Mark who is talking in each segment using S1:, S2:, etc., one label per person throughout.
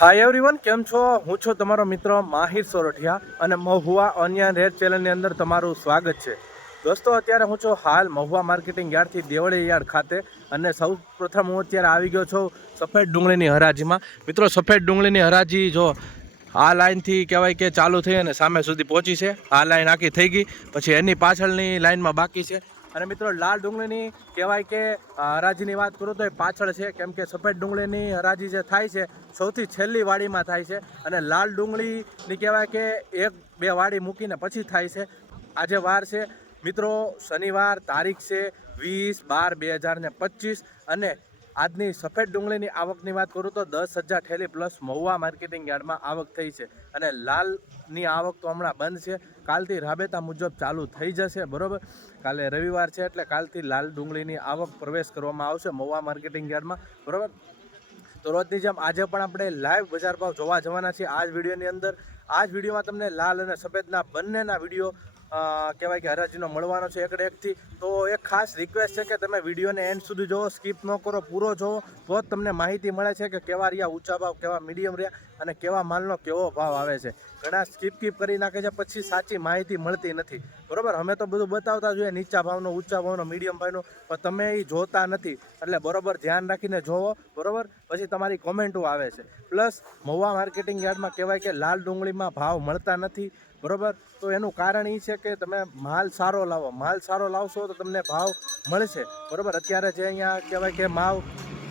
S1: Hi everyone કેમ છો? હું છું તમારો મિત્ર માહિર સોરઠિયા અને મહુવા ઓનિયન રેડ ચેનલની અંદર તમારું સ્વાગત છે. દોસ્તો, અત્યારે હું છું હાલ મહુવા માર્કેટિંગ યાર્ડથી દેવળી યાર્ડ ખાતે અને સૌ પ્રથમ હું અત્યારે આવી ગયો છું સફેદ ડુંગળીની હરાજીમાં. મિત્રો, સફેદ ડુંગળીની હરાજી જો આ લાઇનથી કહેવાય કે ચાલુ થઈ અને સામે સુધી પહોંચી છે. આ લાઇન આખી થઈ ગઈ, પછી એની પાછળની લાઈનમાં બાકી છે. અને મિત્રો, લાલ ડુંગળીની કહેવાય કે હરાજીની વાત કરું તો એ પાછળ છે, કેમ કે સફેદ ડુંગળીની હરાજી જે થાય છે, સૌથી છેલ્લી વાડીમાં થાય છે અને લાલ ડુંગળીની કહેવાય કે એક, બે વાડી મૂકીને પછી થાય છે. આજે વાર છે. મિત્રો, શનિવાર તારીખ છે વીસ બાર બે હજાર ને અને આજની સફેદ ડુંગળીની આવકની વાત કરું તો દસ હજાર ઠેલી પ્લસ મહુવા માર્કેટિંગ યાર્ડમાં આવક થઈ છે. અને લાલની આવક તો હમણાં બંધ છે. કાલથી રાબેતા મુજબ ચાલુ થઈ જશે, બરાબર? કાલે રવિવાર છે એટલે કાલથી લાલ ડુંગળીની આવક પ્રવેશ કરવામાં આવશે મહુવા માર્કેટિંગ યાર્ડમાં, બરાબર? તો રોજની જેમ આજે પણ આપણે લાઈવ બજાર ભાવ જોવા જવાના છીએ. આ જ વિડીયોની અંદર આ જ વિડીયોમાં તમને લાલ અને સફેદના બંનેના વીડિયો કહેવાય કે હરાજીનો મળવાનો છે એકડે એકથી. તો એક ખાસ રિક્વેસ્ટ છે કે તમે વિડીયોને એન્ડ સુધી જોવો સ્કીપ ન કરો, પૂરો જોવો. તો જ તમને માહિતી મળે છે કે કેવા રહ્યા, ઊંચા ભાવ, કેવા મીડિયમ રહ્યા અને કેવા માલનો કેવો ભાવ આવે છે. ઘણા સ્કીપ કીપ કરી નાખે છે, પછી સાચી માહિતી મળતી નથી. બરાબર? અમે તો બધું બતાવતા જોઈએ નીચા ભાવનો, ઊંચા ભાવનો મીડિયમ ભાવનો. પણ તમે એ જોતા નથી. એટલે બરોબર ધ્યાન રાખીને જોવો. બરોબર? પછી તમારી કોમેન્ટો આવે છે. પ્લસ મહુવા માર્કેટિંગ યાર્ડમાં કહેવાય કે લાલ ડુંગળીમાં ભાવ મળતા નથી. બરોબર? તો એનું કારણ એ છે કે તમે માલ સારો લાવો. માલ સારો લાવશો તો તમને ભાવ મળશે. બરાબર? અત્યારે જે અહીંયા કહેવાય કે માવ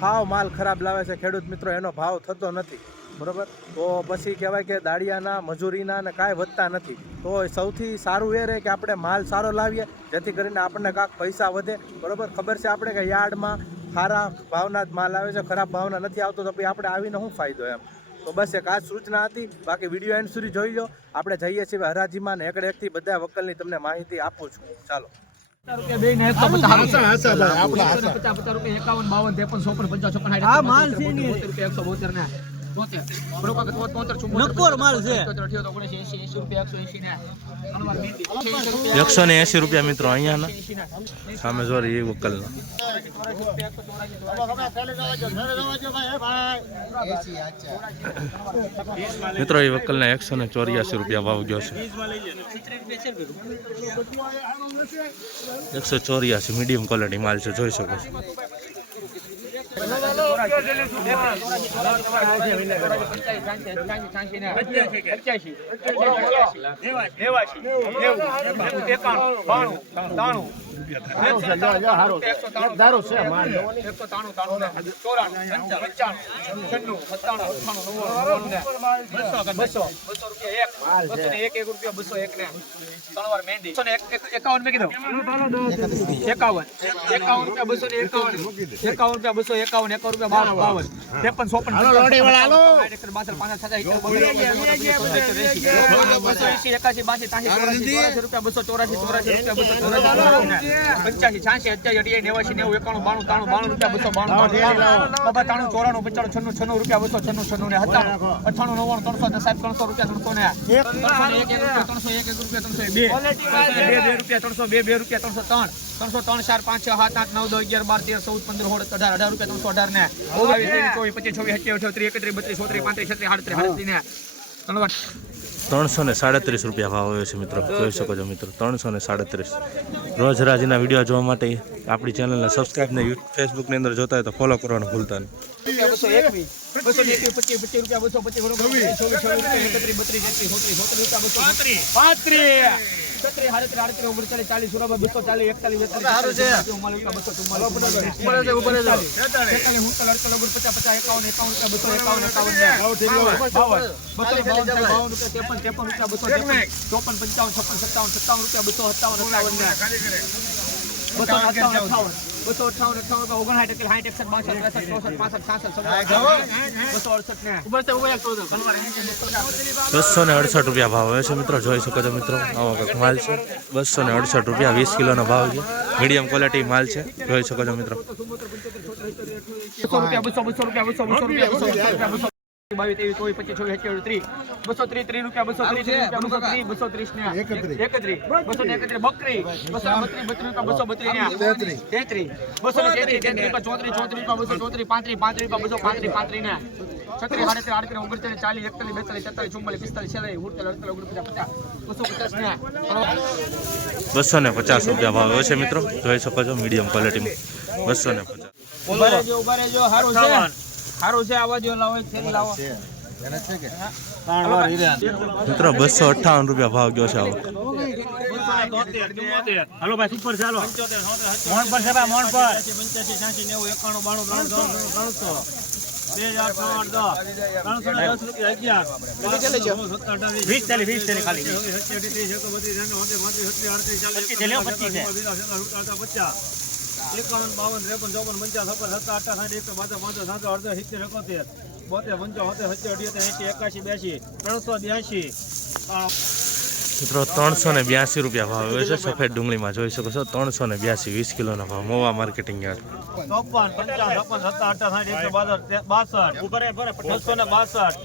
S1: ભાવ માલ ખરાબ લાવે છે ખેડૂત મિત્રો, એનો ભાવ થતો નથી. બરાબર? તો પછી કહેવાય કે દાળિયાના મજૂરીના ને કાંઈ વધતા નથી. તો સૌથી સારું એ રહે કે આપણે માલ સારો લાવીએ, જેથી કરીને આપણને કાંક પૈસા વધે. બરાબર? ખબર છે આપણે કે યાર્ડમાં સારા ભાવના જ માલ આવે છે, ખરાબ ભાવના નથી આવતો, તો પછી આપણે આવીને શું ફાયદો એમ? તો બસ એક આ સૂચના હતી. બાકી વીડિયો એન્ડ સુધી જોઈ લો. આપણે જઈએ છીએ હરાજીમાં ને એકડે એકથી બધા વકલની તમને માહિતી આપું છું. ચાલો.
S2: રૂપિયા બે ને એકસો પચાસ એકસો ને પચાસ પચાસ રૂપિયા એકાવન બાવન ત્રેપન ચોપન પંચાવન છપ્પન સાઠ
S3: આ
S2: એકસો
S3: માલ
S2: બોતેર,
S3: છે ને.
S2: બોતેર રૂપિયા એકસો બોતેર ને એકસો ને એસી રૂપિયા,
S1: ને મિત્રો અહીંયાના.
S2: એંસી
S1: સામે સોરી એ વકલ મિત્રો એ વકલના એકસો ને ચોર્યાસી રૂપિયા ભાવ ગયો છે. એકસો ચોર્યાસી મીડિયમ ક્વોલિટી માલ છે જોઈ શકો છો.
S2: એકાવન મેં કીધું એકાવન રૂપિયા બસો એકાવન એકાવન રૂપિયા બસો એકાવન એકાવન રૂપિયા બાવન ત્રેપન ચોપન એકાસી બાસી ત્યાસી રૂપિયા બસો ચોરાસી ચોરાસી રૂપિયા બસો ચોરાસી બે રૂપિયા ત્રણસો ત્રણ ત્રણસો ત્રણ ચાર પાંચ છ સાત આઠ નવ દસ અગિયાર બાર તેર ચૌદ પંદર અઢાર અઢાર ત્રણસો અઢાર ને ઓગણીસ ચોવીસ પચીસ છવ્વીસ અઠ્યાવીસ એકત્રીસ બત્રીસ ચોત્રીસ પાંત્રીસ છત્રીસ આડત્રીસ ને ત્રણ
S1: ત્રણસો ને સાડત્રીસ રૂપિયા ભાવ આવ્યો છે મિત્રો. જોઈ શકો છો મિત્રો ત્રણસો ને સાડત્રીસ. રોજ રાજીના વીડિયો જોવા માટે આપણી ચેનલને સબસ્ક્રાઈબ ને ફેસબુકની અંદર જોતા હોય તો ફોલો કરવાનું ભૂલતા નહીં.
S2: રૂપિયા બસો આડત્રી ઓગણચાલીસ ચાલીસ બરોબર બસો ચાલીસ એકતાલીસ બેતાલીસ બસો ચુમ્માલીસ તેતાલીસ ઉનતાલીસ અડતાલીસ ઓગણ પચાસ પચાસ એકાવન એકાવન રૂપિયા બસો એકાવન એકાવન બસો બાવન બાવન રૂપિયા ત્રેપન ત્રેપન રૂપિયા બસો ચોપન પંચાવન છપ્પન સત્તાવન સત્તાવન રૂપિયા બસો સત્તાવન અઠાવન બસો સત્તાવન અઠાવન બસો અઠાવન બસો ને
S1: ને અડસઠ રૂપિયા ભાવ હોય છે મિત્રો. જોઈ શકો છો મિત્રો, આવો કંઈક માલ છે. બસો ને અડસઠ રૂપિયા, વીસ કિલોનો ભાવ છે. મીડિયમ ક્વોલિટી માલ છે. જોઈ શકો છો મિત્રો.
S2: રૂપિયા બાવીસ ત્રેવીસ ચોવીસ પચીસ છવ્વીસ અઠ્યાવીસ ત્રીસ. બસો ત્રીસ ત્રીસ રૂપિયા બસો ત્રીસ રૂપિયા બસો ત્રીસ બસો ત્રીસ ને એકત્રીસ. બસો ને એકત્રીસ બકરી બસો ને બત્રીસ બત્રીસ રૂપિયા બસો બત્રીસ ને તેત્રીસ. બસો ને તેત્રીસ તેત્રીસ રૂપિયા ચોત્રીસ ચોત્રીસ રૂપિયા બસો ચોત્રીસ પાંત્રીસ પાંત્રીસ રૂપિયા બસો પાંત્રીસ પાંત્રીસ ને છત્રીસ આડત્રીસ આડત્રીસ ઓગણત્રીસ ચાલીસ એકતાલીસ બેતાલીસ તેતાલીસ ચુમ્માલીસ પિસ્તાલીસ છેતાલીસ ઉડતાલીસ અડતાલીસ ઓગણપચાસ પચાસ બસો પચાસ ને
S1: બસો ને પચાસ રૂપિયા ભાવ છે મિત્રો. જોઈ શકો છો મીડિયમ ક્વોલિટીમાં બસો ને પચાસ.
S2: ઊભા રહેજો ઊભા રહેજો સારું છે. સારું છે આવા જો લાવો.
S1: મિત્રો બસો અઠાવન રૂપિયા ભાવ ગયો છે આવો.
S2: હાલો ભાઈ સુપર ચાલો. મોણ પર છે ભાઈ મોણ પર. પંચ્યાસી છ્યાસી નેવું એકાણું બાણું ત્રણસો ત્રણસો બે હજાર છ. આઠ દસ ત્રણસો દસ રૂપિયા અગિયાર વીસ ચાલી વીસ ચાલી ખાલી એકાવન બાવન ત્રેપન ચોપન પંચાવન સત્તર સત્તર અઠા સાઠ એકસો પાંચ પાંચસો સાતસો અડધો સિત્તેર એકોતેર બોતેર પંચાવન સત્તર અઢ્યોતેર એસી એકાશી બ્યાસી ત્રણસો બ્યાસી.
S1: મિત્રો ત્રણસો ને બ્યાસી રૂપિયા ભાવ હોય છે. સફેદ ડુંગળીમાં જોઈ શકો છો ત્રણસો ને બ્યાસી વીસ કિલોનો ભાવ. મોવા માર્કેટિંગ યાર્ડ.
S2: ચોપન પંચાવન છપ્પન સત્તા અઠા સાઠ એકસો બાસઠ બાસઠ. બાસઠ.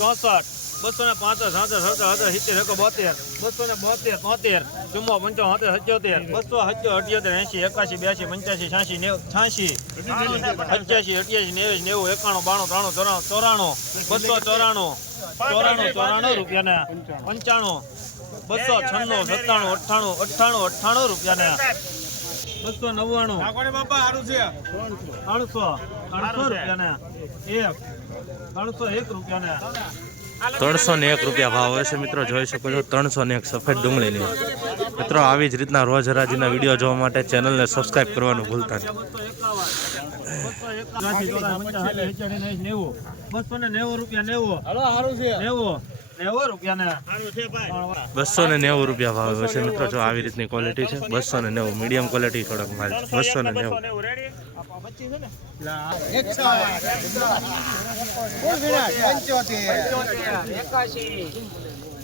S2: ચોસઠ. બસો ને પાંચ સાતર સત્તર સિત્તેર એકો બોતેર બસો ને બોતેર તોતેર ચુમ્મો પંચો સત્તર સત્યોતેર બસો સત્યો અઠ્યોતેર એસી એકાસી બ્યાસી પંચ્યાસી છ્યાસી નેવ છ્યાસી અઠ્યાસી અઠ્યાસી નેવી નેવું એકાણું બાણું ત્રાણું ચોરાણું ચોરાણું બસો ચોરાણું ચોરાણું ચોરાણું રૂપિયા પંચાણું બસો છન્નું સત્તાણું અઠ્ઠાણું અઠ્ઠાણું અઠ્ઠાણું રૂપિયા બસો નવ્વાણું. ત્રણસો ત્રણસો રૂપિયા એક. ત્રણસો એક રૂપિયા
S1: ત્રણસો ને એક રૂપિયા ભાવ હોય છે મિત્રો જોઈ શકો છો ત્રણસો ને એક સફેદ ડુંગળીની. મિત્રો આવી જ રીતના રોજ હરાજીના વીડિયો જોવા માટે ચેનલને સબસ્ક્રાઇબ કરવાનું ભૂલતા નહીં.
S2: બસો ને નેવું રૂપિયા નેવું. નેવું.
S1: બસો ને નેવું રૂપિયા ભાવ છે મિત્રો. જો આવી રીતની ક્વોલિટી છે. બસો ને નેવું. મીડિયમ ક્વોલિટી થોડોક માલ છે. બસો ને નેવું.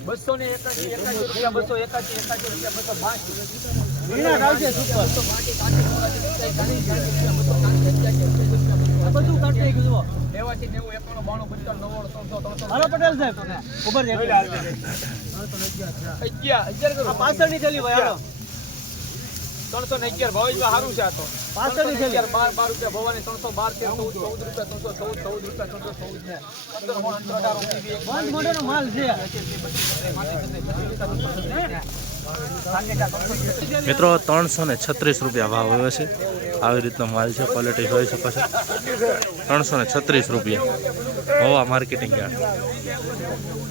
S2: બસો ને એકાસી એકાસી રૂપિયા બસો એકાસી એકાસી રૂપિયા બસો બાસી નેવાસી નેવું એકાણું બાણું પંચાણું નવ્વાણું ત્રણસો ત્રણસો પટેલ સાહેબ ઉપર અગિયાર અગિયાર કરો પાછળની થેલી ભાઈ ત્રણસો ને અગિયાર ભાવેશભાઈ સારું છે આ તો પાછળની થેલી બાર બાર રૂપિયા ભવાની ત્રણસો બાર તેર ચૌદ ચૌદ રૂપિયા ત્રણસો ચૌદ ચૌદ રૂપિયા ત્રણસો ચૌદ ને પંદર સોળ અઢાર અઢાર ઓગણીસ મોઢેનો માલ છે
S1: મિત્રો ત્રણસો ને છત્રીસ રૂપિયા ભાવ આવ્યો છે આવી રીતનો માલ છે ક્વોલિટી જોઈ શકો છો. ત્રણસો ને છત્રીસ રૂપિયા. હોવા માર્કેટિંગ યાર્ડ.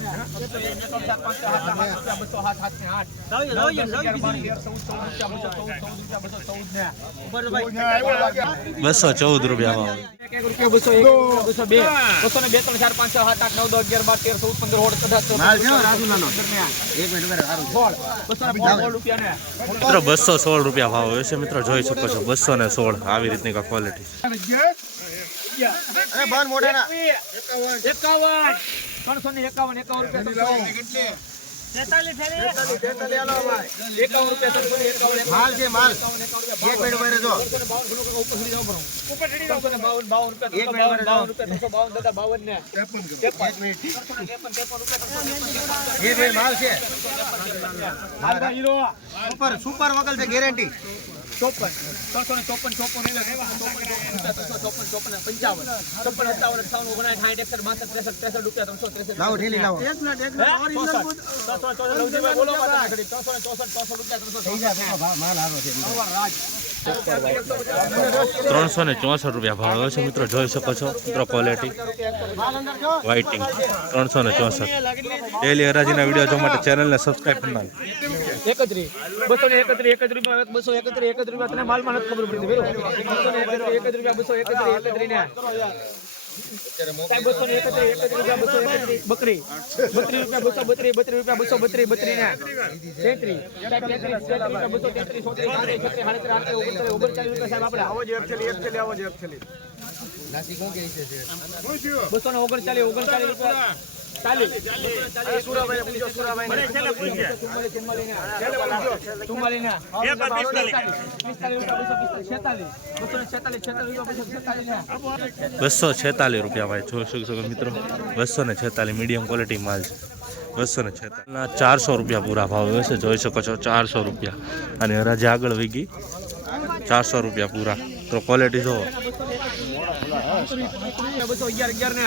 S1: બસો ચૌદ રૂપિયા
S2: બસો એક બસો બે બસો ને બે ત્રણ ચાર પાંચ છ સાત આઠ નવ દસ અગિયાર બાર તેર ચૌદ પંદર સોળ અઢાર બસો સોળ રૂપિયા
S1: મિત્રો બસો સોળ રૂપિયા ભાવ હોય છે મિત્રો જોઈ શકો છો બસો ને સોળ આવી રીતની ક્વોલિટી
S2: એકાવન ત્રણસો ને એકાવન એકાવન રૂપિયા તેતાલીસ એકાવન રૂપિયા એકાવન માલ છે માલ એક મિનિટ ઉપર ચડી બાવન બાવન રૂપિયા બાવન રૂપિયા બાવન દાદા બાવન ને રૂપિયા
S3: સુપર સુપર વગલ છે ગેરંટી
S2: ચોપન છસો ને ચોપન ચોપન ચોપન ચોપન પંચાવન. ચોપન સત્તાવન અઠાવન ઓગણાઠ સાઠ એકસઠ બાસઠ ત્રેસઠ ત્રેસઠ રૂપિયા ત્રણસો ત્રેસઠ
S3: લાવો ઠેલી લાવો.
S1: ત્રણસો ને ચોસઠ રૂપિયા ભાવ છે મિત્રો, જોઈ શકો છો મિત્રો ક્વોલિટી વ્હાઇટિંગ ત્રણસો ને ચોસઠ. ડેલી હરાજીના વીડિયો જોવા માટે ચેનલને સબસ્ક્રાઈબ કરી નાખો
S2: એકત્રીસ બસો ને એકત્રીસ એકત્રીસ રૂપિયા બસો એકત્રીસ એકત્રીસ માલમાં નથી ખબર પડતી બસો બસો એકત્રીસ એકત્રીસ બસો બસો બકરી બત્રીસ રૂપિયા બસો બત્રીસ બત્રીસ રૂપિયા બસો બત્રીસ બત્રીસ ને તેત્રીસ રૂપિયા બસો તેત્રીસ ઓગણચાલીસ ઓગણચાલીસ રૂપિયા સાહેબ આપણે આવો બસો ને ઓગણચાલીસ ઓગણચાલીસ રૂપિયા ચાલીસ
S1: બસો છેતાલીસ. રૂપિયા ભાઈ જોઈ શકશો મિત્રો. બસો ને છેતાલીસ મીડિયમ ક્વોલિટી માલ છે. બસો ને છેતાલીસ. ચારસો રૂપિયા પૂરા ભાવ હશે છે જોઈ શકો છો ચારસો રૂપિયા. અને હરાજી આગળ વીગી ચારસો રૂપિયા પૂરા. તો ક્વોલિટી જુઓ
S2: બસો અગિયાર અગિયાર ને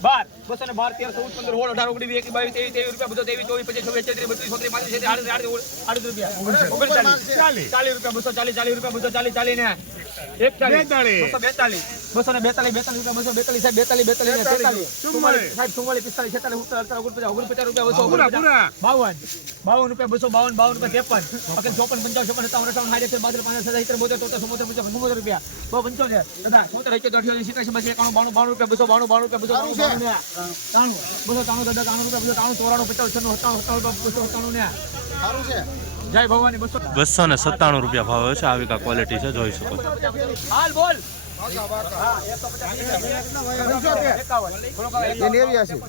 S2: બાર બસો ને બાર તેર ચૌદ પંદર સોળ અઢાર ઓગણીસ એક બાવીસ ત્રેવીસ ત્રેવીસ રૂપિયા બધો ત્રેવીસ ચોવીસ પચીસ છવ્વીસ છત્રીસ બત્રીસ ચોત્રીસ પાંત્રીસ છત્રીસ આડત્રીસ આડત્રીસ રૂપિયા ઓગણચાલીસ ચાલીસ રૂપિયા બસો ચાલીસ ચાલીસ રૂપિયા બસો ચાલીસ ચાલીસ ને બસો ને બેતાલીસ બેતાલીસ રૂપિયા બસો બેતાલીસ સાહેબ બેતાલીસ બેતાલીસ તેતાલીસ. ચુમ્માલીસ સાહેબ ચુમ્માલીસ પિસ્તાલીસ છેતાલીસ ઉડતાલીસ અડતાલીસ ઓગણપચાસ ઓગણપચાસ રૂપિયા બસો બાવન. બાવન રૂપિયા બસો બાવન બાવન રૂપિયા ત્રેપન. અગર ચોપન પંચાવન છપ્પન સત્તાવન અઠાવન સાઠ એકસઠ બાસઠ પાંચ સત્તર સિત્તેર બોતેર તોતેર ચુમ્મોતેર પંચાવન ચુમ્મોતેર રૂપિયા. બહુ પંચોતેર. દાદા ચોતેર અઠ્યોતેર અઠ્યોતેર સિત્તેર એંસી એકાણું બાણું બાણું રૂપિયા બસો બાણું બાણું રૂપિયા બસો બાણું બાણું ત્રાણું. બસો ત્રાણું દાદા ત્રાણું રૂપિયા બસો ત્રાણું ચોરાણું પચાસ છન્નું સત્તાણું સત્તાણું બસો સત્તાણું ને
S3: સારું છે.
S2: બસો
S1: બસો ને સત્તાણું રૂપિયા ભાવ છે. આવી કા ક્વોલિટી છે જોઈ શકો છો.
S2: હાલ બોલ.
S3: એ નેવ્યાસી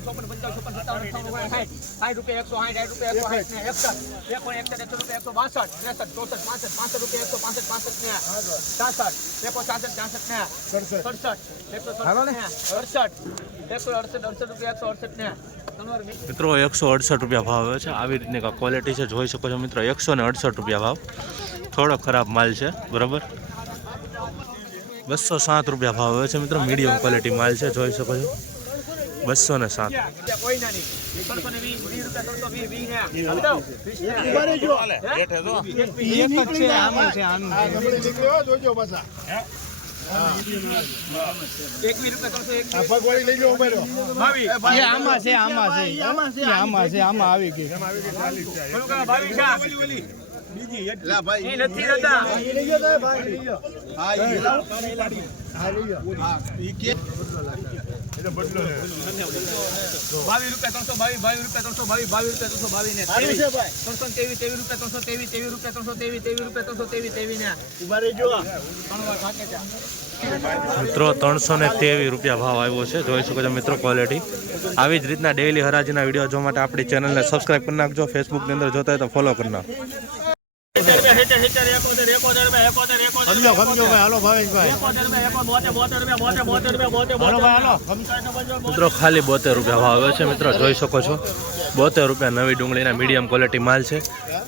S2: સાઠ રૂપિયા એકસો સાઠ સાઠ રૂપિયા એકસો સાઠ એકસઠ. એકોણ એકસઠ એકસો રૂપિયા એકસો બાસઠ ત્રેસઠ ચોસઠ પાંસઠ પાંસઠ રૂપિયા એકસો પાંસઠ પાંસઠ ને છાસઠ એકો છાસઠ છાસઠ ને. સડસઠ
S1: મિત્રો એકસો અડસઠ રૂપિયા ભાવ આવે છે. આવી રીતની કાંઈ ક્વોલિટી છે જોઈ શકો છો મિત્રો એકસો ને અડસઠ રૂપિયા ભાવ. થોડો ખરાબ માલ છે બરાબર? બસો સાત રૂપિયા ભાવ આવે છે મિત્રો મીડિયમ ક્વોલિટી માલ છે જોઈ શકો છો. બસો ને સાત.
S2: રૂપિયા આમાં છે
S4: આમાં છે. આમાં છે આમાં છે આમાં આવી ગઈ.
S2: બોલો કાકા, બાવીસ આ. એ નથી રહેતા. બાવીસ રૂપિયા ત્રણસો બાવીસ બાવીસ રૂપિયા ત્રણસો બાવીસ બાવીસ રૂપિયા ત્રણસો બાવીસ ને ત્રણસો તેવીસ તેવીસ રૂપિયા ત્રણસો તેવીસ તેવીસ રૂપિયા ત્રણસો તેવીસ તેવીસ રૂપિયા ત્રણસો તેવીસ તેવીસ ને વાર
S1: મિત્રો ત્રણસો ને ત્રેવીસ રૂપિયા ભાવ આવ્યો છે. જોઈ શકો છો મિત્રો ક્વોલિટી આવી જ રીતના ડેઇલી હરાજીના વીડિયો જોવા માટે આપણી ચેનલને સબસ્ક્રાઈબ કરી નાખજો. ફેસબુકની અંદર જોતા હોય તો ફોલો કરી નાખો.
S2: સિત્તેર, સિત્તેર, એકોતેર, એકોતેર રૂપિયા, એકોતેર, એકોતેર,
S4: સમજો સમજો ભાઈ હાલો ભાવેશભાઈ
S2: એકોતેર રૂપિયા, એકો- બોતેર, બોતેર રૂપિયા, બોતેર, બોતેર રૂપિયા, બોતેર,
S4: હાલો ભાઈ હાલો
S1: મિત્રો ખાલી બોતેર રૂપિયા ભાવ આવે છે મિત્રો જોઈ શકો છો. બોતેર રૂપિયા નવી ડુંગળીના મીડિયમ ક્વોલિટી માલ છે.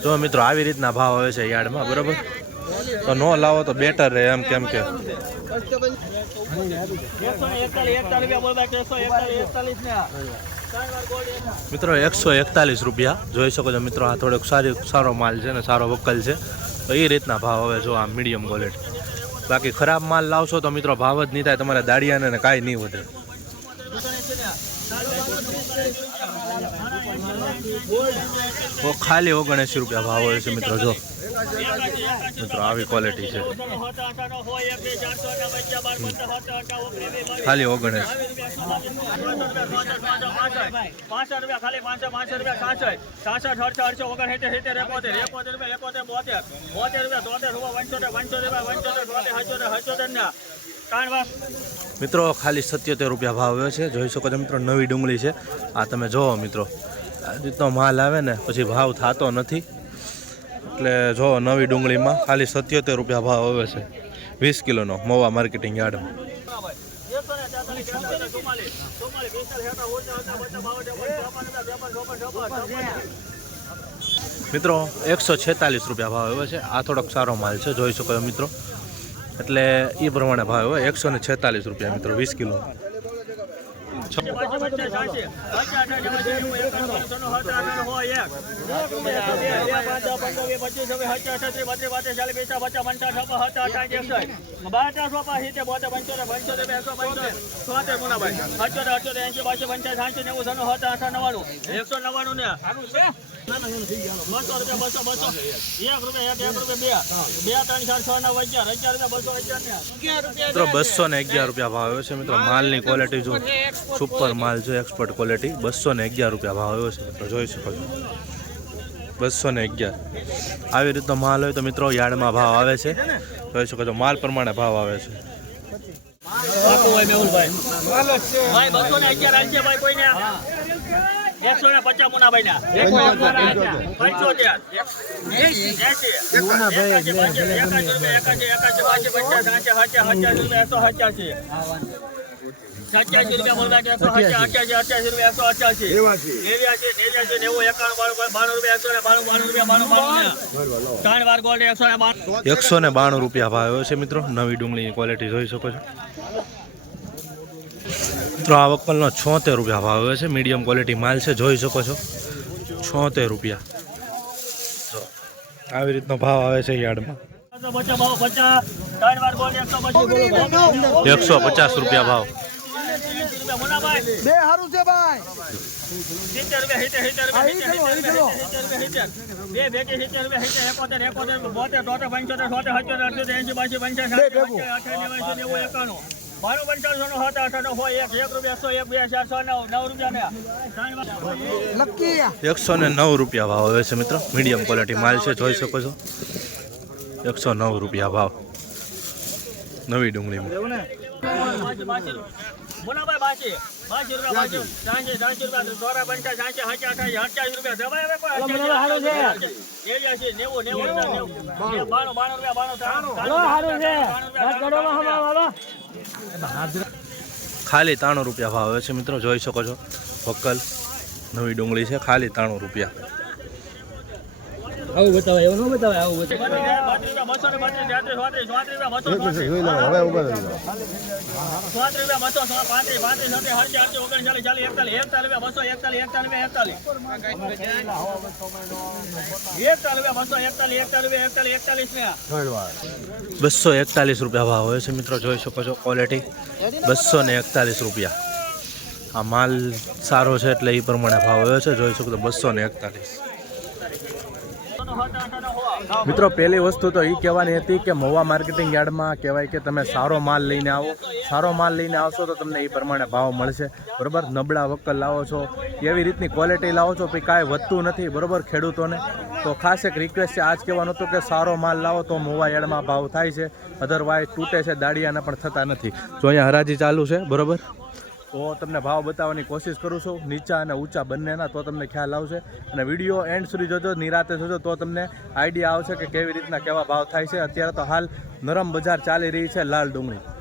S1: તો મિત્રો આવી રીતના ભાવ આવે છે યાર્ડમાં બરાબર? તો નો લાવો તો બેટર રહે એમ કેમ કે.
S2: એકસો એકતાલીસ, એકતાલીસ રૂપિયા બોલ એકસો એકતાલીસ, એકતાલીસ ને.
S1: મિત્રો, એકસો એકતાલીસ રૂપિયા. જોઈ શકો છો મિત્રો, આ થોડોક સારી સારો માલ છે ને સારો વકલ છે. તો એ રીતના ભાવ હવે જો આ મીડિયમ ક્વોલિટી બાકી ખરાબ માલ લાવશો તો મિત્રો ભાવ જ નહીં થાય, તમારે દાડિયાને કાંઈ નહીં વધે. તો ખાલી ઓગણએંસી રૂપિયા ભાવ હોય છે મિત્રો, જો. મિત્રો, આવી ક્વોલિટી છે. ખાલી
S2: ના
S1: મિત્રો, ખાલી સત્યોતેર રૂપિયા ભાવ છે. જોઈ શકો છો મિત્રો, નવી ડુંગળી છે. આ તમે જોવો મિત્રો. આ રીતનો માલ આવે ને, પછી ભાવ થતો નથી. એટલે જો નવી ડુંગળીમાં ખાલી સત્યોતેર રૂપિયા ભાવ આવે છે. વીસ કિલોનો મોવા માર્કેટિંગ યાર્ડમાં. મિત્રો, એકસો છેતાલીસ રૂપિયા ભાવ આવ્યો છે. આ થોડોક સારો માલ છે, જોઈ શકો મિત્રો. એટલે એ પ્રમાણે ભાવ હોય એકસો ને છેતાલીસ રૂપિયા મિત્રો, વીસ કિલો.
S2: એકસો નવ્વાણું ને બસો રૂપિયા બસો બસો એક રૂપિયા એક એક રૂપિયા બે બે ત્રણ ચાર છ નવ અગિયાર અગિયાર રૂપિયા બસો અગિયાર ને
S1: મિત્રો બસો ને અગિયાર રૂપિયા ભાવ છે મિત્રો. માલની ક્વોલિટી જો સુપર માલ છે એક્સપર્ટ ક્વોલિટી બસો ને અગિયાર રૂપિયા ભાવ આવ્યો છે. તો જોઈ શકો છો. બસો ને અગિયાર. આવી રીતનો માલ હોય તો મિત્રો યાર્ડમાં ભાવ આવે છે. જોઈ શકો છો માલ પ્રમાણે ભાવ આવે છે.
S2: એકસો ને પચાસ. મુના ના સત્યાસી રૂપિયા એકસો સત્યાસી સત્યાસી. રૂપિયા બોલતા કે એકસો અઠ્યાસી અઠ્યાસી રૂપિયા એકસો અઠ્યાસી. નેવ્યાસી નેવ્યાસી નેવું એકાણું બાણું બાણું રૂપિયા એકસો ને બાણું બાણું રૂપિયા બાણું બાણું ત્રણ વાર ગોલ્ડ એકસો ને બાણું.
S1: એકસો ને બાણું રૂપિયા ભાવ આવ્યો છે મિત્રો. નવી ડુંગળીની ક્વોલિટી જોઈ શકો છો. મિત્રો આ વકલનો છોતેર રૂપિયા ભાવ આવે છે. મીડિયમ ક્વોલિટી માલ છે જોઈ શકો છો. છોતેર રૂપિયા. આવી રીતનો ભાવ આવે છે યાર્ડમાં.
S4: એકસો પચીસ
S1: રૂપિયા ભાવ.
S5: બે હારું છે ભાઈ.
S4: સિત્તેર રૂપિયા સિત્તેર સિત્તેર રૂપિયા સિત્તેર સિત્તેર સિત્તેર બે ભેગી સિત્તેર રૂપિયા સિત્તેર એકોતેર એકોતેર બોતેર તોતેર પંચોતેર સોતેર સત્તર અઠ્યોતેર એંશી બાસી પંચાસી નેવું એકાણું. બાણું પંચાવન નો હતા અઠાણું હોય એક એક રૂપિયા સો એક બે ચારસો નવ નવ રૂપિયા ને.
S5: નક્કી
S1: એકસો ને નવ રૂપિયા ભાવ આવે છે મિત્રો. મીડિયમ ક્વોલિટી માલ છે જોઈ શકો છો. એકસો નવ રૂપિયા ભાવ. નવી ડુંગળીમાં.
S4: મુનાભાઈ બાસી. બાસી રૂપિયા બાસી. સાંજે સાંસી રૂપિયા ચોરા પંચાસ સાંજે હાચા અઠાવી અઠાવીસ રૂપિયા. જવાય હવે કોઈ એવ્યાસી નેવું નેવું રૂપિયા નેવું. બાણું. બાણું રૂપિયા બાણું ત્રાણું.
S1: ખાલી ત્રાણું રૂપિયા ભાવ આવે છે મિત્રો જોઈ શકો છો. વક્કલ નવી ડુંગળી છે ખાલી ત્રાણું રૂપિયા.
S4: આવું બતાવે એવું ન બતાવે આવું
S1: બસો એકતાલીસ રૂપિયા ભાવ હોય છે મિત્રો, જોઈ શકો છો ક્વોલિટી બસો ને એકતાલીસ રૂપિયા. આ માલ સારો છે એટલે એ પ્રમાણે ભાવ હોય છે, જોઈ શકો તો બસો ને એકતાલીસ. મિત્રો, પહેલી વસ્તુ તો એ કહેવાની હતી કે મહુવા માર્કેટિંગ યાર્ડમાં કહેવાય કે તમે સારો માલ લઈને આવો. સારો માલ લઈને આવશો તો તમને એ પ્રમાણે ભાવ મળશે. બરોબર? નબળા વકલ લાવો છો, એવી રીતની ક્વોલિટી લાવો છો પછી કાંઈ વધતું નથી, બરોબર, ખેડૂતોને? તો ખાસ એક રિક્વેસ્ટ છે, આજ કહેવાનું હતું કે સારો માલ લાવો તો મહુવા યાર્ડમાં ભાવ થાય છે અધરવાઇઝ તૂટે છે, દાડિયાના પણ થતા નથી. જો અહીંયા હરાજી ચાલુ છે, બરોબર? તો તમને ભાવ બતાવવાની કોશિશ કરું છું. નીચા અને ઊંચા બંનેના તો તમને ખ્યાલ આવશે. અને વીડિયો એન્ડ સુધી જોજો, નિરાતે જોજો, તો તમને આઈડિયા આવશે કે કેવી રીતના કેવા ભાવ થાય છે. અત્યારે તો હાલ નરમ બજાર ચાલી રહી છે લાલ ડુંગળી.